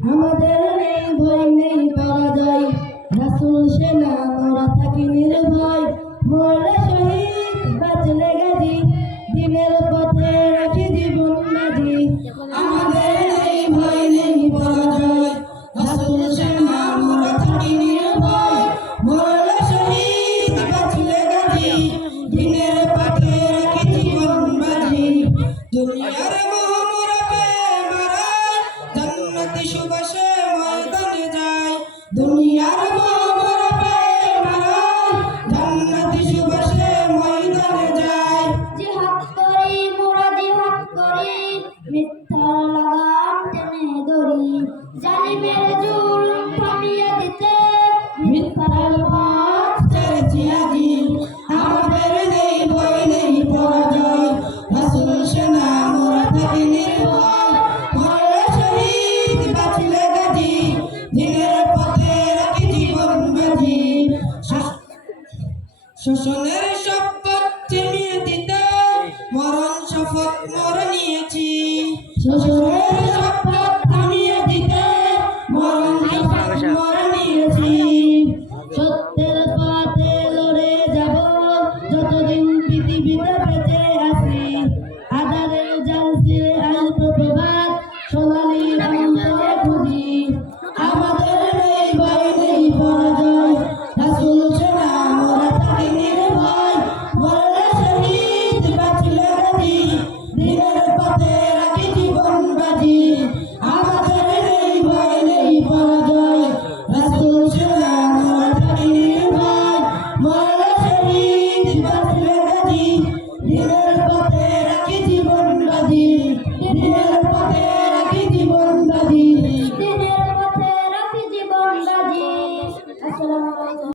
আমাদের নেই ভয় নেই পরাজয়, রাসূল সেনা মোরা থাকি নির্ভয়। মরলে শহীদ বাঁচলে গাজী, দিনের পথে রাখি জীবন বাজি। আমাদের নেই ভয় নেই পরাজয়, রাসূল সেনা মোরা থাকি নির্ভয়। মরলে শহীদ বাঁচলে গাজী, দিনের পথে রাখি জীবন বাজি। দুনিয়ার মোহ মোরা পেয়ে মারাই, জান্নাতি সুবাসে ময়দানে যায়। দুনিয়ার মোহ মোরা পেয়ে মারাই, জান্নাতি সুবাসে ময়দানে যায়। জিহাদ করি মোরা জিহাদ করি, মিথ্যার লাগাম টেনে ধরি। জালিমের জুলুম থামিয়ে দিতে, মিথ্যার পথ ছেড়েছি আজি। আমাদের নেই ভয় নেই পরাজয়, রাসূল সেনা মোরা থাকি নির্ভয়। মরলে শহীদ বাঁচলে গাজী, দিনের পথে রাখি জীবন বাজি। শোষণের শপথ চিনিয়ে দিতে, মরণ শপথ মোরা নিয়েছি। শোষণের শপথ থামিয়ে দিতে, মরণ শপথ মোরা নিয়েছি। সত্যের পথে লড়ে যাব, যতদিন পৃথিবীতে বেঁচে আছি। আধারের জাল ছিঁড়ে আসবে প্রভাত, সোনালী রঙে খুঁজি। আমাদের নেই ভয় নেই পরাজয়, রাসূল সেনা মোরা থাকি নির্ভয়। মরলে শহীদ বাঁচলে গাজী, দিনের পথে রাখি জীবন বাজি। আমাদের নেই ভয় নেই পরাজয়, রাসূল সেনা মোরা থাকি নির্ভয়। মরলে শহীদ বাঁচলে গাজী, দিনের পথে রাখি জীবন বাজি। দিনের পথে রাখি জীবন বাজি। দিনের পথে রাখি জীবন বাজি। আসসালামু আলাইকুম।